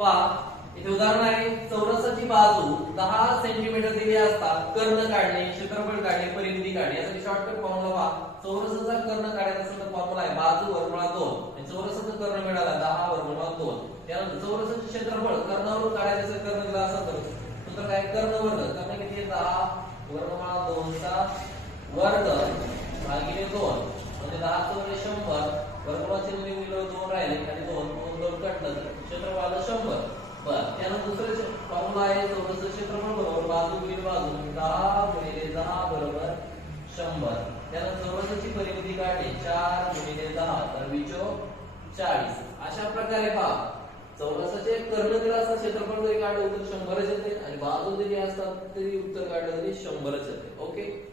पहा इथे उदाहरण आहे चौरसाची बाजू दहा सेंटीमीटर दिली असता कर्ण काढणे क्षेत्रफळ काढणे परिमिती काढणे. यासाठी शॉर्टकट फॉर्म्युला पहा. चौरसाचा कर्ण काढायचा असेल तर फॉर्म्युला आहे. बाजू वर्मुळा दोन. आणि चौरसाचा कर्ण मिळाला दहा वर्मुळा दोन. त्यानंतर चौरसाचे क्षेत्रफळ कर्णावरून काढायचं असेल कर्ण दिला असं तर. सूत्र काय? कर्ण वर्ग कर्ण किती दहा. वर्मुळा दोनचा वर्ग भागिले दोन. म्हणजे दहा चौरे शंभर वर्गमुळाचे चिन्ह दिलं दोन राहिले आणि दोन दोन दोन कटलं क्षेत्रफळ शंभर. बर त्यानंतर दुसरं फॉर्म्युला आहे चौरस क्षेत्रफळ बरोबर बाजू गुणिले बाजू. दहा गुणिले दहा बरोबर शंभर? त्याला चौरसाची परिमिती काढली. चार गुणिले दहा. तर विचो चाळीस. अशा प्रकारे पहा. चौरसाचे कर्ण दिला असतात क्षेत्रफळ जरी काढलं तर शंभरच येते. आणि बाजू जरी असतात तरी उत्तर काढलं तरी शंभरच येते. ओके?